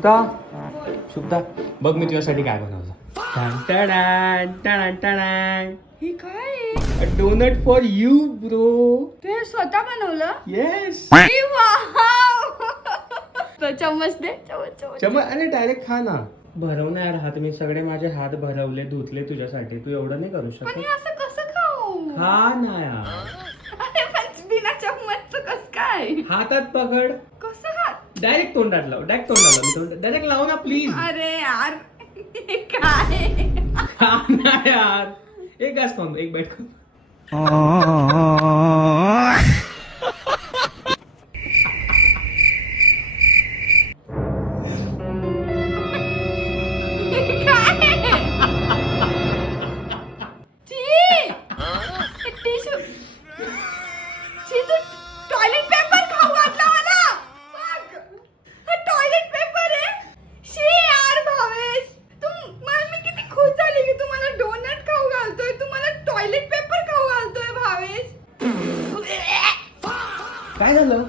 शुभदा शुभदा बघ मी तुझ्यासाठी काय बनवलं. हे काय डोनट फॉर यू ब्रो. तू हे स्वतः बनवलं? येस. ए वाव! तो चम्मच दे, चम्मच. चमच अरे डायरेक्ट खा ना. भरव ना यार हात. मी सगळे माझे हात भरवले धुतले तुझ्यासाठी. तू एवढं नाही करू पण शकत. हे असं कसं खाऊ? खा ना यार. अरे पण बिना चम्मचचं कसं काय? हातात पकड. कसं खात? डायरेक्ट तोंडात लाव. डायरेक्ट लाव ना प्लीज. अरे यार हे काय? खा ना यार. एक घास खाऊन एक बाईट खा. टॉयलेट पेपर खाऊ घातला मला. टॉयलेट पेपर आहे. शी यार भावेश, मी किती खुश झाली की तू मला डोनट खाऊ घालतोय. तू मला टॉयलेट पेपर खाऊ घालतोय भावेश. काय झालं?